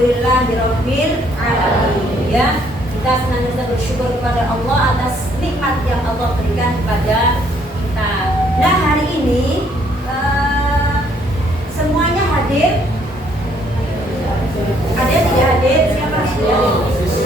Alhamdulillahirabbil alamin. Ya, kita senantiasa bersyukur kepada Allah atas nikmat yang Allah berikan kepada kita. Nah, hari ini semuanya hadir. Ada yang tidak hadir? Siapa?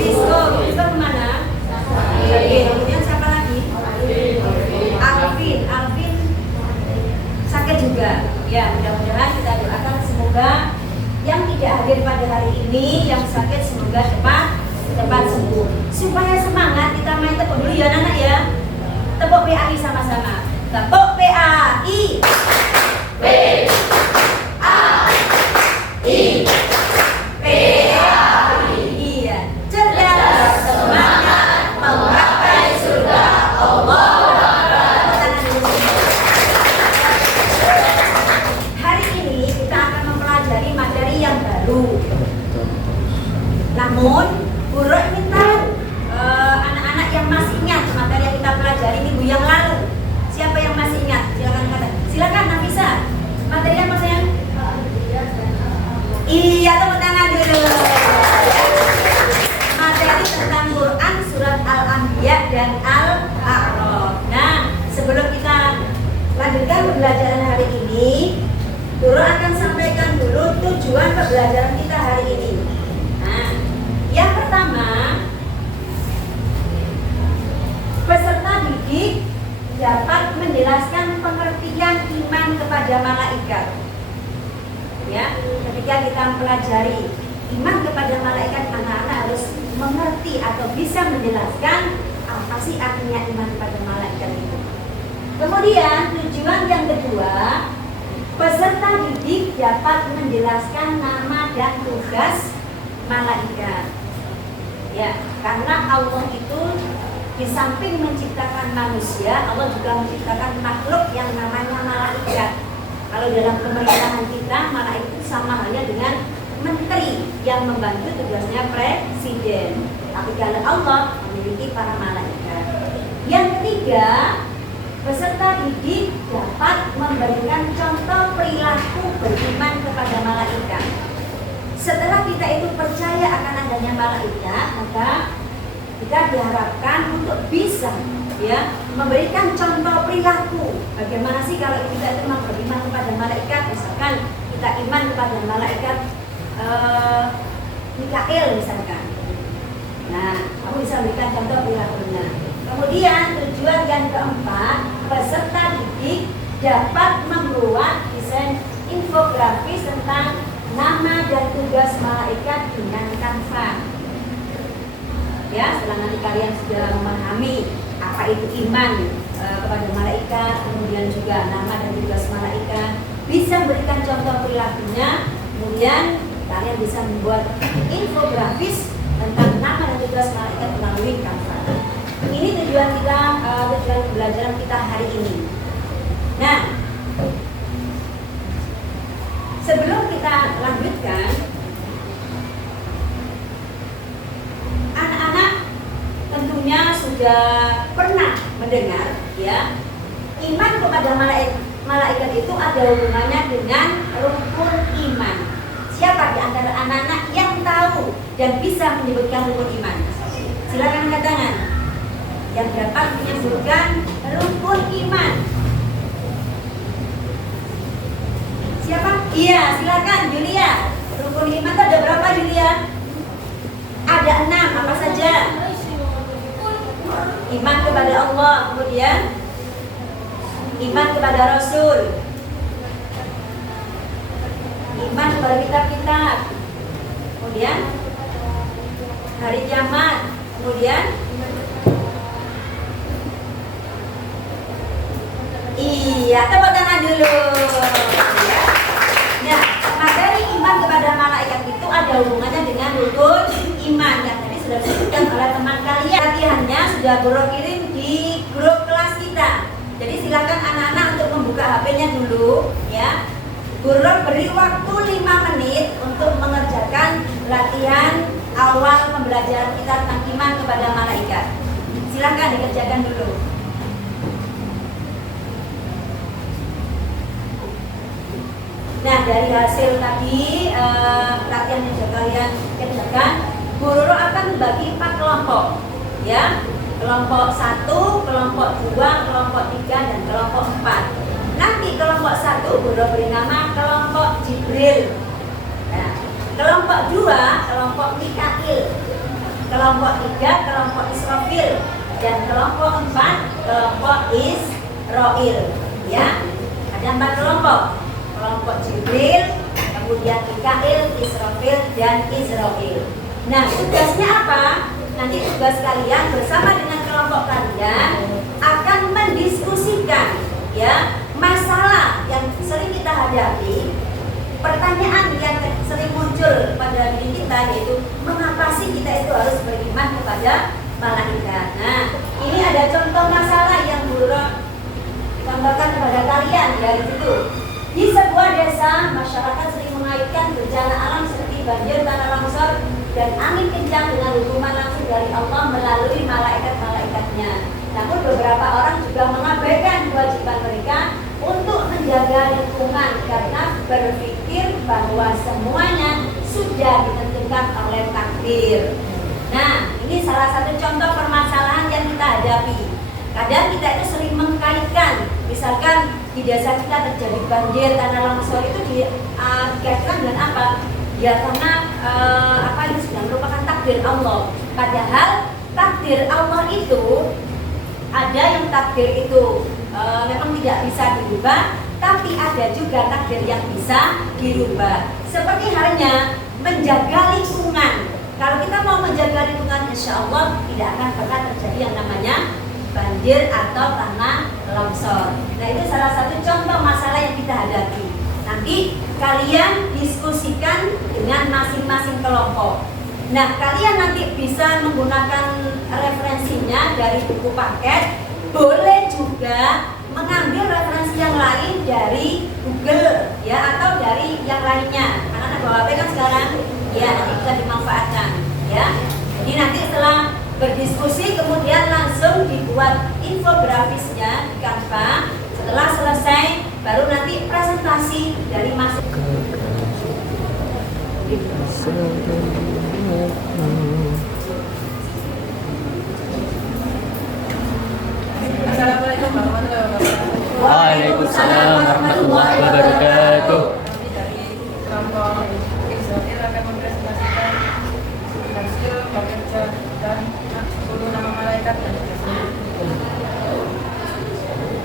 Bisko kemana? Hadir. Kemudian siapa lagi? Alvin sakit juga. Ya, mudah-mudahan kita doakan semoga yang tidak hadir pada hari ini, yang sakit semoga cepat sembuh. Supaya semangat, kita main tepuk dulu ya anak ya. Tepuk PAI sama-sama. Tepuk PAI. PAI. Iya. Cerdas, semangat, menggapai surga Allah. Hari ini kita akan mempelajari materi yang baru. Namun, Guru ingin tahu anak-anak yang masih ingat materi yang kita pelajari minggu yang lalu. Siapa yang masih ingat? Silakan kata. Silakan Nafisa. Materi apa sayang? Iya, tepuk tangan dulu. Materi tentang Quran surat Al-Anbiya dan Al-A'raf. Nah, sebelum kita lanjutkan pembelajaran hari ini, Guru akan sampaikan dulu tujuan pembelajaran kita hari ini. Nah, yang pertama, peserta didik dapat menjelaskan pengertian iman kepada malaikat. Ya, ketika kita mempelajari iman kepada malaikat, anak-anak harus mengerti atau bisa menjelaskan apa sih artinya iman kepada malaikat itu. Kemudian tujuan yang kedua, peserta didik dapat menjelaskan nama dan tugas malaikat. Ya, karena Allah itu di samping menciptakan manusia, Allah juga menciptakan makhluk yang namanya malaikat. Kalau dalam pemerintahan kita, malaikat itu sama halnya dengan menteri yang membantu tugasnya presiden. Tapi kalau Allah memiliki para malaikat. Yang ketiga, peserta didik dapat memberikan contoh perilaku beriman kepada malaikat. Setelah kita itu percaya akan adanya malaikat, maka kita diharapkan untuk bisa memberikan contoh perilaku. Bagaimana sih kalau kita itu memang beriman kepada malaikat? Misalkan kita iman kepada malaikat Mikail misalkan. Nah, kamu bisa berikan contoh perilakunya. Kemudian tujuan yang keempat, peserta didik dapat membuat desain infografis tentang nama dan tugas malaikat dengan Canva. Ya, setelah nanti kalian sudah memahami apa itu iman kepada malaikat, kemudian juga nama dan tugas malaikat, bisa memberikan contoh perilakunya, kemudian kalian bisa membuat infografis tentang nama dan tugas malaikat melalui Canva. Ini tujuan kita, tujuan pembelajaran kita hari ini. Nah, sebelum kita lanjutkan, anak-anak tentunya sudah pernah mendengar ya, iman kepada malaikat itu ada hubungannya dengan rukun iman. Siapa di antara anak-anak yang tahu dan bisa menyebutkan rukun iman? Silakan angkat tangan. Yang dapat menyebutkan rukun iman. Siapa? Iya, silakan Julia. Rukun iman itu ada berapa Julia? Ada 6, apa saja? Iman kepada Allah, kemudian iman kepada Rasul, iman kepada kitab-kitab, kemudian hari kiamat, kemudian iya, tepuk tangan dulu ya. Nah, materi iman kepada malaikat itu ada hubungannya dengan rukun iman yang tadi sudah disebutkan oleh teman kalian. Latihannya sudah Guru kirim di grup kelas kita. Jadi silakan anak-anak untuk membuka HP-nya dulu ya. Guru beri waktu 5 menit untuk mengerjakan latihan awal pembelajaran kita tentang iman kepada malaikat. Silakan dikerjakan dulu. Nah, dari hasil tadi latihan yang sudah kalian kerjakan, guru akan membagi 4 kelompok, ya. Kelompok 1, kelompok 2, kelompok 3, dan kelompok 4. Nanti kelompok 1 guru beri nama kelompok Jibril. Nah, kelompok 2 kelompok Mikail, kelompok 3 kelompok Israfil, dan kelompok 4 kelompok Israil. Ya, ada 4 kelompok. Kelompok Jibril, kemudian Mikail, Israfil, dan Israil. Nah, tugasnya apa? Nanti tugas kalian bersama dengan kelompok kalian akan mendiskusikan, ya, masalah yang sering kita hadapi, pertanyaan yang sering muncul pada diri kita, yaitu mengapa sih kita itu harus beriman kepada malaikat. Nah, ini ada contoh masalah yang guru contohkan kepada kalian dari situ. Di sebuah desa, masyarakat sering mengaitkan bencana alam seperti banjir, tanah longsor, dan angin kencang dengan hukuman langsung dari Allah melalui malaikat-malaikatnya. Namun beberapa orang juga mengabaikan kewajiban mereka untuk menjaga lingkungan karena berpikir bahwa semuanya sudah ditentukan oleh takdir. Nah, ini salah satu contoh permasalahan yang kita hadapi. Kadang kita itu sering mengkaitkan, misalkan di desa kita terjadi banjir, tanah longsor, itu dikaitkan dengan apa? Ya karena ini sudah merupakan takdir Allah. Padahal takdir Allah itu ada yang takdir itu memang tidak bisa dirubah, tapi ada juga takdir yang bisa dirubah. Seperti halnya menjaga lingkungan. Kalau kita mau menjaga lingkungan, insya Allah tidak akan pernah terjadi yang namanya banjir atau tanah longsor. Nah, itu salah satu contoh masalah yang kita hadapi. Nanti kalian diskusikan dengan masing-masing kelompok. Nah, kalian nanti bisa menggunakan referensinya dari buku paket. Boleh juga mengambil referensi yang lain dari Google, ya, atau dari yang lainnya. Anak-anak bawa HP kan sekarang, ya, nanti bisa dimanfaatkan, ya. Jadi nanti setelah berdiskusi kemudian langsung dibuat infografisnya di Canva. Setelah selesai baru nanti presentasi dari masing. Assalamualaikum warahmatullahi wabarakatuh. Waalaikumsalam warahmatullahi wabarakatuh. Kami dari kelompok Israfil akan mempresentasikan hasil bekerja dan 10 nama malaikat dan tugasnya.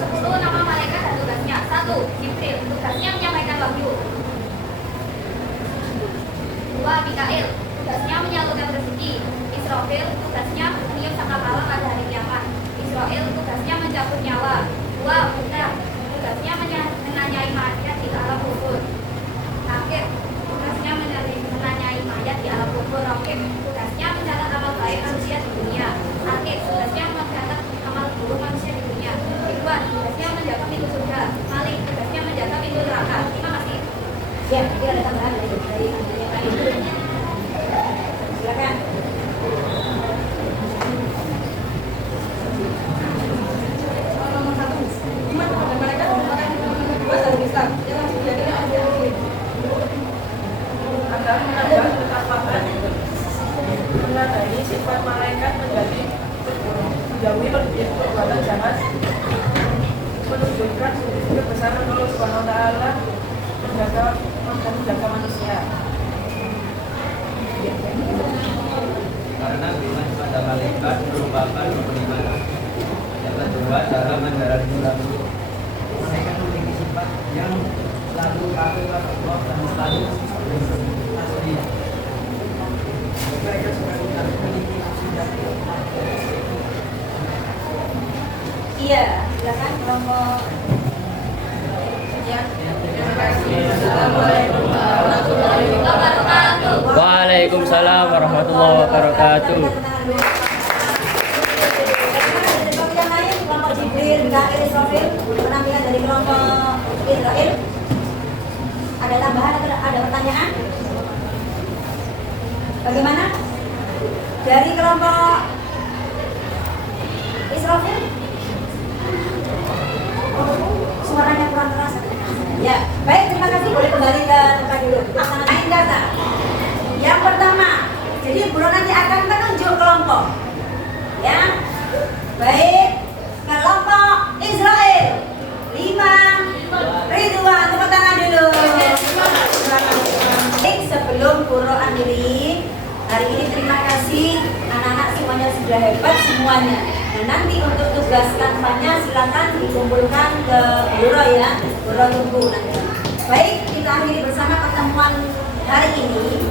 10 nama malaikat dan tugasnya. 1. Jibril, tugasnya menyampaikan wahyu. 2. Mikail, tugasnya menyalurkan rezeki. Israfil, tugasnya meniup sangkakala pada hari kiamat. Israel, tugasnya mencabut nyawa. 2. Buddha, tugasnya menanyai mayat di alam kubur. Nakir, tugasnya menanyai mayat di alam kubur. Rokib, tugasnya mencatat amal baik manusia di dunia. Akid, tugasnya mencatat amal buruk manusia di dunia. Ridwan, tugasnya menjaga pintu surga. Malik, tugasnya menjaga pintu neraka. Terima kasih. Ya, mungkin ada tambahan dari yang lain. Silakan. Nomor 1, iman kepada malaikat merupakan rukun kedua dalam Islam yang harus diyakini oleh muslim. Agar menambah ketakwaan, menandai sifat malaikat menjadi menjauhi perbuatan jahat, menunjukkan kebesaran Allah Subhanahu wa taala, menjaga manusia. Karena beriman pada malaikat merupakan rukun iman. Yang kedua, cara menjalani lalu. Mereka memiliki sifat yang selalu kafir kepada Allah dan selalu asli. Mereka juga tidak memiliki sifat. Iya, silakan kelompok. Ya, terima kasih. Assalamualaikum warahmatullahi wabarakatuh. Waalaikumsalam warahmatullahi wabarakatuh. Kelompok yang lain, kelompok Jibril, Mikail, Israfil, penampilan dari kelompok Israel. Ada tambahan atau ada pertanyaan? Bagaimana? Dari kelompok Israfil? Suaranya kurang keras. Ya, baik, terima kasih. Boleh kembali ke tempat dulu. Tangan lain data. Yang Baik, kelompok Israel 5 Ridwan, tepuk tangan dulu. Baik, sebelum Guru akhiri hari ini, terima kasih anak-anak semuanya sudah hebat semuanya. Nah, nanti untuk tugas kanvanya silakan dikumpulkan ke Guru ya. Guru tunggu nanti. Baik, kita akhiri bersama pertemuan hari ini.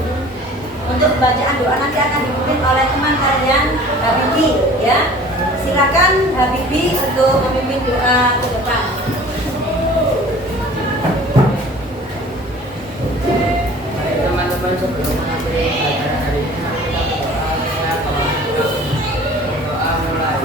Untuk bacaan doa nanti akan dipimpin oleh teman kalian Habibi ya. Silakan Habibi untuk memimpin doa ke depan. Baik teman-teman, sebelum mengakhiri pelajaran hari ini, mari kita berdoa. Saya berdoa mulai.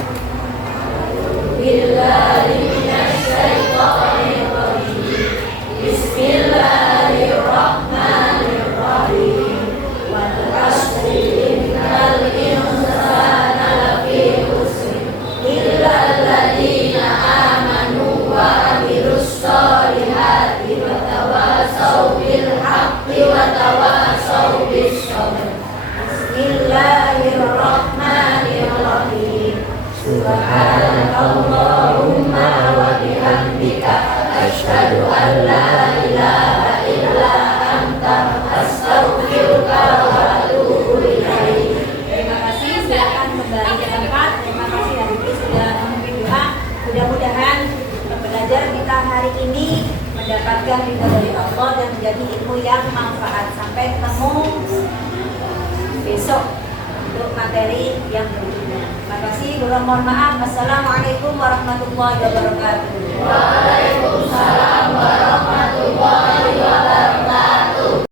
Bismillahirrahmanirrahim. Wal 'asri innal insana lafi khusr illa alladziina aamanu wa 'amilus shalihati wa tawassaw bil haqqi wa tawassaw bis sabr. Bismillahirrahmanirrahim. Subhanakallahumma wa bihamdika asyhadu an la ilaha illa anta astaghfiruka wa atubu ilaik. Terima kasih, silakan kembali ke tempat. Terima kasih Habibie sudah memimpin doa. Mudah-mudahan belajar kita hari ini mendapatkan ridho dari Allah dan menjadi ilmu yang manfaat. Sampai ketemu besok untuk materi yang berikutnya. Terima kasih, Guru mohon maaf. Assalamualaikum warahmatullahi wabarakatuh. Waalaikumsalam warahmatullahi wabarakatuh.